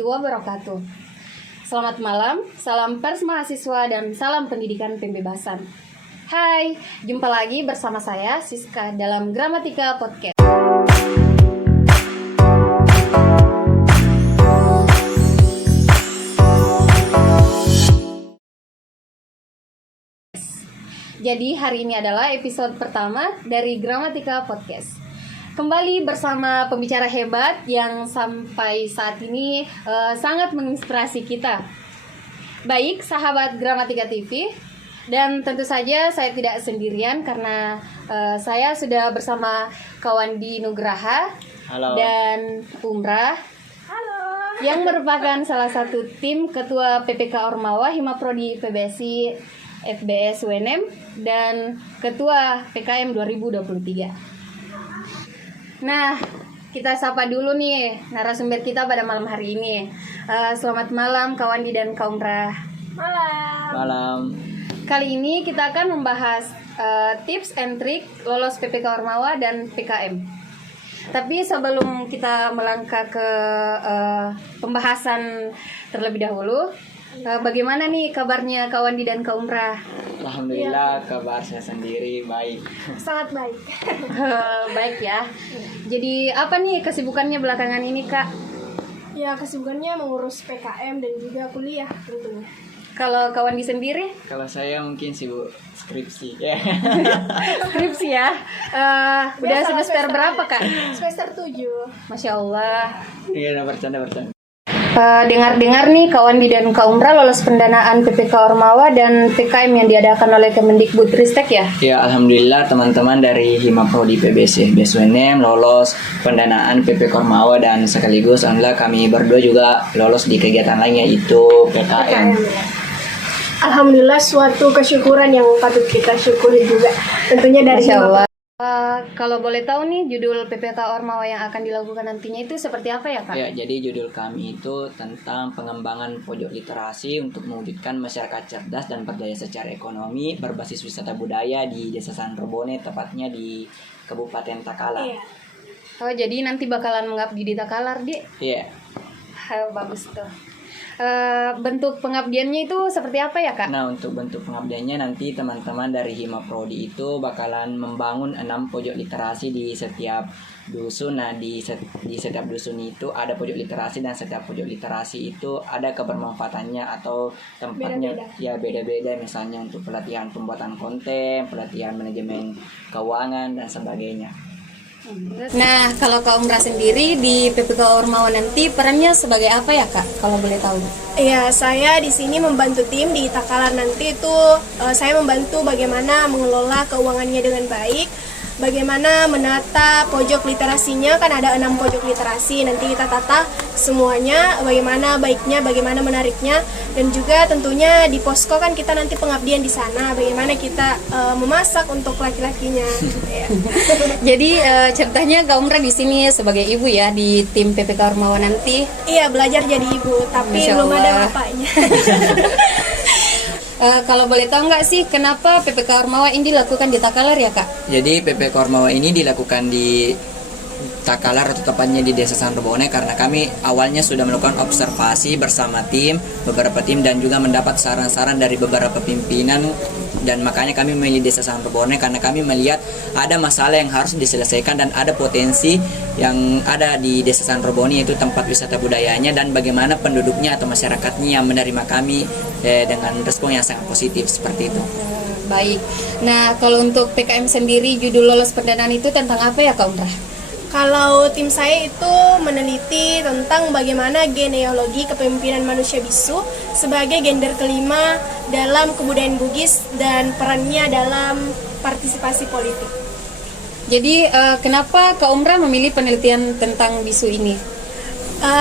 Wabarakatuh. Selamat malam, salam pers mahasiswa dan salam pendidikan pembebasan. Hai, jumpa lagi bersama saya Siska dalam Gramatika Podcast. Jadi hari ini adalah episode pertama dari Gramatika Podcast. Kembali bersama pembicara hebat yang sampai saat ini sangat menginspirasi kita. Baik, sahabat Gramatika TV, dan tentu saja saya tidak sendirian karena saya sudah bersama kawan di Nugraha. Halo. Dan Umrah. Halo. Yang merupakan salah satu tim ketua PPK Ormawa Himaprodi PBSI FBS UNM dan ketua PKM 2023. Nah, kita sapa dulu nih narasumber kita pada malam hari ini. Selamat malam kawan di dan Kaumrah. Malam. Kali ini kita akan membahas tips and trik lolos PPK Ormawa dan PKM. Tapi sebelum kita melangkah ke pembahasan terlebih dahulu, bagaimana nih kabarnya kawan di dan Kaumrah? Alhamdulillah, kabar saya sendiri baik. Sangat baik. Baik ya. Jadi apa nih kesibukannya belakangan ini, Kak? Ya, kesibukannya mengurus PKM dan juga kuliah tentunya. Kalau kawan di sendiri? Kalau saya mungkin sibuk skripsi. Skripsi ya. Udah Biasalah semester berapa, Kak? Semester 7. Masya Allah. Iya, bercanda. Dengar-dengar nih kawan di dan Kaumrah lolos pendanaan PPK Ormawa dan PKM yang diadakan oleh Kemendikbudristek ya? Ya, alhamdulillah teman-teman dari Himaprodi PBSI FBS UNM lolos pendanaan PPK Ormawa dan sekaligus alhamdulillah kami berdua juga lolos di kegiatan lainnya yaitu PKM. Alhamdulillah, suatu kesyukuran yang patut kita syukuri juga. Tentunya dari Masya Allah. Kalau boleh tahu nih judul PPK Ormawa yang akan dilakukan nantinya itu seperti apa ya, Kak? Ya, jadi judul kami itu tentang pengembangan pojok literasi untuk mewujudkan masyarakat cerdas dan berdaya secara ekonomi berbasis wisata budaya di Desa Sanrebone, tepatnya di Kabupaten Takalar. Iya. Oh, jadi nanti bakalan mengabdi di Takalar, Dik? Iya. Bagus tuh. Bentuk pengabdiannya itu seperti apa ya, Kak? Nah, untuk bentuk pengabdiannya nanti teman-teman dari Himaprodi itu bakalan membangun 6 pojok literasi di setiap dusun. Nah, di setiap dusun itu ada pojok literasi dan setiap pojok literasi itu ada kebermanfaatannya atau tempatnya beda-beda, misalnya untuk pelatihan pembuatan konten, pelatihan manajemen keuangan dan sebagainya. Nah, kalau Kak Umrah sendiri di PPK Ormawa nanti perannya sebagai apa ya, Kak? Kalau boleh tahu. Ya, saya di sini membantu tim di Takalar nanti itu saya membantu bagaimana mengelola keuangannya dengan baik, bagaimana menata pojok literasinya, kan ada 6 pojok literasi, nanti kita tata semuanya, bagaimana baiknya, bagaimana menariknya, dan juga tentunya di posko kan kita nanti pengabdian di sana, bagaimana kita memasak untuk laki-lakinya. Ya. Jadi ceritanya Kak Umrah di sini sebagai ibu ya di tim PPK Ormawa nanti. Iya, belajar jadi ibu, tapi Masya belum ada Allah. bapaknya. Kalau boleh tahu nggak sih kenapa PPK Ormawa ini dilakukan di Takalar ya, Kak? Jadi PPK Ormawa ini dilakukan di Takalar atau tepatnya di Desa Sanrebone karena kami awalnya sudah melakukan observasi bersama beberapa tim dan juga mendapat saran-saran dari beberapa pimpinan, dan makanya kami memilih Desa Sanrebone karena kami melihat ada masalah yang harus diselesaikan dan ada potensi yang ada di Desa Sanrebone, yaitu tempat wisata budayanya, dan bagaimana penduduknya atau masyarakatnya yang menerima kami dengan respon yang sangat positif seperti itu. Baik. Nah, kalau untuk PKM sendiri judul lolos pendanaan itu tentang apa ya, Kak Umrah? Kalau tim saya itu meneliti tentang bagaimana genealogi kepemimpinan manusia bisu sebagai gender kelima dalam kebudayaan Bugis dan perannya dalam partisipasi politik. Jadi kenapa Kak Umrah memilih penelitian tentang bisu ini?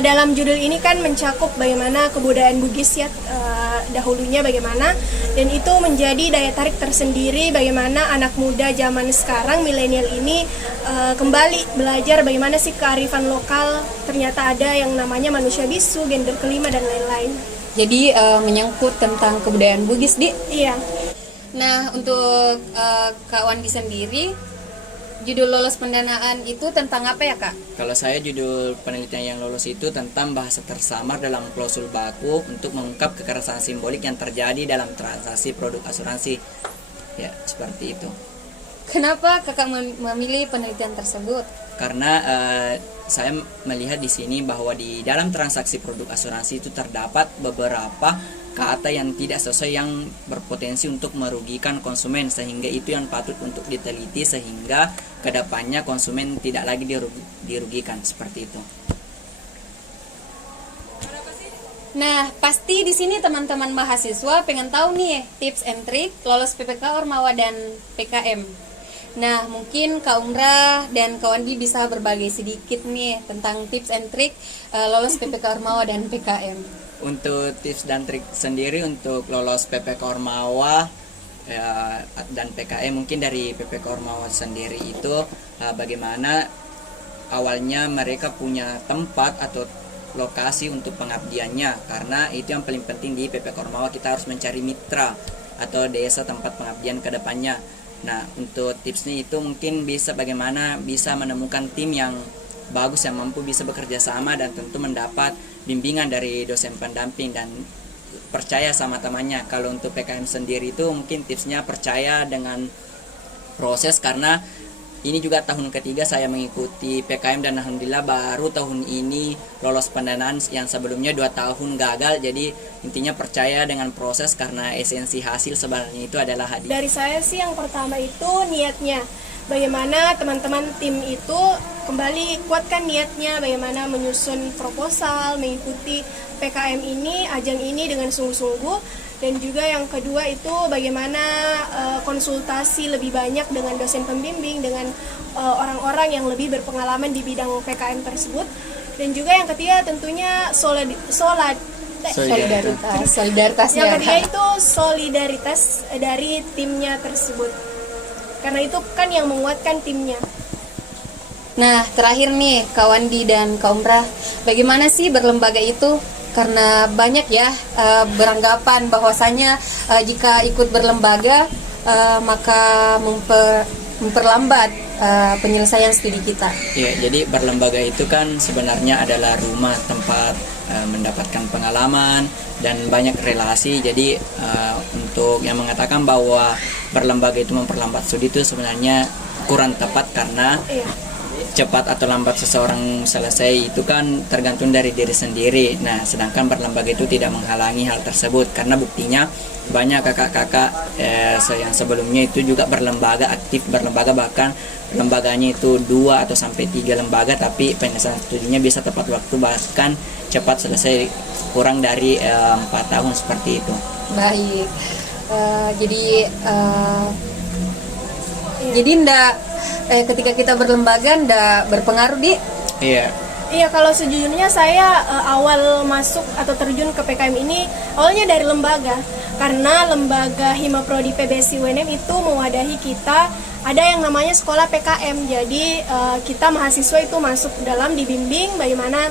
Dalam judul ini kan mencakup bagaimana kebudayaan Bugis ya, dahulunya bagaimana, dan itu menjadi daya tarik tersendiri bagaimana anak muda zaman sekarang milenial ini kembali belajar bagaimana sih kearifan lokal, ternyata ada yang namanya manusia bisu, gender kelima dan lain-lain. Jadi menyangkut tentang kebudayaan Bugis, Di? Iya. Nah, untuk Kak Wandi sendiri judul lolos pendanaan itu tentang apa ya Kak? Kalau saya judul penelitian yang lolos itu tentang bahasa tersamar dalam klausul baku untuk mengungkap kekerasan simbolik yang terjadi dalam transaksi produk asuransi. Ya, seperti itu. Kenapa Kakak memilih penelitian tersebut? Karena saya melihat di sini bahwa di dalam transaksi produk asuransi itu terdapat beberapa kata yang tidak sesuai yang berpotensi untuk merugikan konsumen, sehingga itu yang patut untuk diteliti sehingga kedepannya konsumen tidak lagi dirugikan seperti itu. Nah, pasti di sini teman-teman mahasiswa pengen tahu nih tips and trick lolos PPK Ormawa dan PKM. Nah, mungkin Kak Umrah dan Kak Wandi bisa berbagi sedikit nih tentang tips and trick lolos PPK Ormawa dan PKM. Untuk tips dan trik sendiri untuk lolos PPK Ormawa dan PKM, mungkin dari PPK Ormawa sendiri itu bagaimana awalnya mereka punya tempat atau lokasi untuk pengabdiannya, karena itu yang paling penting di PPK Ormawa, kita harus mencari mitra atau desa tempat pengabdian ke depannya. Nah, untuk tipsnya itu mungkin bisa bagaimana bisa menemukan tim yang bagus yang mampu bisa bekerja sama dan tentu mendapat bimbingan dari dosen pendamping dan percaya sama temannya. Kalau untuk PKM sendiri itu mungkin tipsnya percaya dengan proses, karena ini juga tahun ketiga saya mengikuti PKM dan alhamdulillah baru tahun ini lolos pendanaan, yang sebelumnya 2 tahun gagal. Jadi intinya percaya dengan proses, karena esensi hasil sebenarnya itu adalah hadiah. Dari saya sih yang pertama itu niatnya. Bagaimana teman-teman tim itu kembali kuatkan niatnya, bagaimana menyusun proposal, mengikuti PKM ini, ajang ini dengan sungguh-sungguh. Dan juga yang kedua itu bagaimana konsultasi lebih banyak dengan dosen pembimbing, dengan orang-orang yang lebih berpengalaman di bidang PKM tersebut. Dan juga yang ketiga tentunya Solidaritas yang ya, ketiga Kak. itu solidaritas dari timnya tersebut. Karena itu kan yang menguatkan timnya. Nah, terakhir nih Kak Wandi dan Kak Umrah, bagaimana sih berlembaga itu? Karena banyak ya beranggapan bahwasanya jika ikut berlembaga maka memperlambat penyelesaian studi kita. Ya, jadi berlembaga itu kan sebenarnya adalah rumah tempat mendapatkan pengalaman dan banyak relasi. Jadi untuk yang mengatakan bahwa berlembaga itu memperlambat studi itu sebenarnya kurang tepat, karena cepat atau lambat seseorang selesai itu kan tergantung dari diri sendiri. Nah, sedangkan berlembaga itu tidak menghalangi hal tersebut, karena buktinya banyak kakak-kakak yang sebelumnya itu juga berlembaga, aktif berlembaga, bahkan lembaganya itu 2 atau sampai 3 lembaga, tapi penyelesaian studinya bisa tepat waktu, bahkan cepat selesai kurang dari 4 tahun seperti itu. Baik. Jadi ndak ketika kita berlembaga ndak berpengaruh di. Iya. Iya, kalau sejujurnya saya awal masuk atau terjun ke PKM ini awalnya dari lembaga. Karena lembaga Himaprodi PBSI UNM itu mewadahi kita, ada yang namanya sekolah PKM. Jadi kita mahasiswa itu masuk dalam dibimbing bagaimana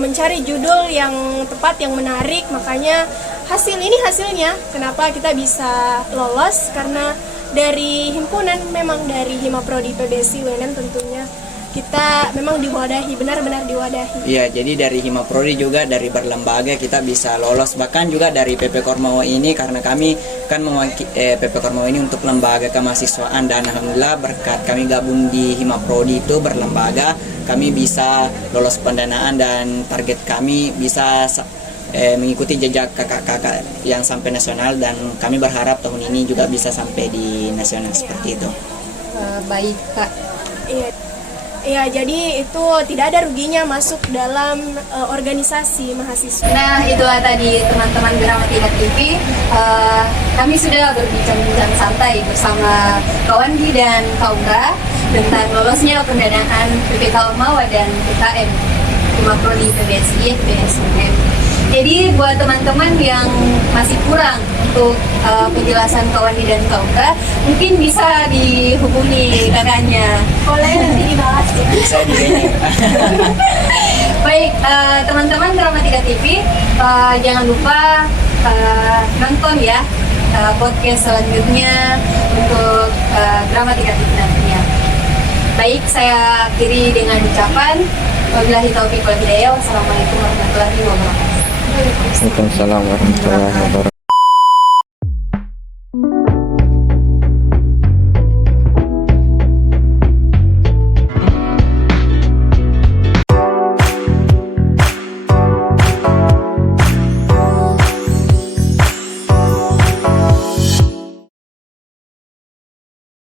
mencari judul yang tepat, yang menarik. Makanya hasilnya kenapa kita bisa lolos, karena dari himpunan, memang dari Himaprodi PBSI UNM tentunya kita memang diwadahi, benar-benar diwadahi. Iya, jadi dari Himaprodi juga dari berlembaga kita bisa lolos, bahkan juga dari PPK Ormawa ini, karena kami kan PPK Ormawa ini untuk lembaga kemahasiswaan, dan alhamdulillah berkat kami gabung di Himaprodi itu berlembaga, kami bisa lolos pendanaan dan target kami bisa mengikuti jejak kakak-kakak yang sampai nasional, dan kami berharap tahun ini juga bisa sampai di nasional seperti itu. Baik Kak. Iya, jadi itu tidak ada ruginya masuk dalam organisasi mahasiswa. Nah, itulah tadi teman-teman Gramatika TV. Kami sudah berbincang-bincang santai bersama Kak Wandi dan Kak Umrah tentang lolosnya pendanaan PPK Ormawa dan PKM Himaprodi PBSI UNM. Jadi buat teman-teman yang masih kurang untuk penjelasan Kak Wandi dan Kak Umrah, mungkin bisa dihubungi kakaknya. Boleh nanti dibahas. Bisa di sini. Baik, teman-teman Gramatika TV, jangan lupa nonton ya podcast selanjutnya untuk Gramatika TV nantinya. Baik, saya akhiri dengan ucapan wabillahi taufiq wal hidayah. Wassalamualaikum warahmatullahi wabarakatuh. Waalaikumsalam warahmatullahi wabarakatuh.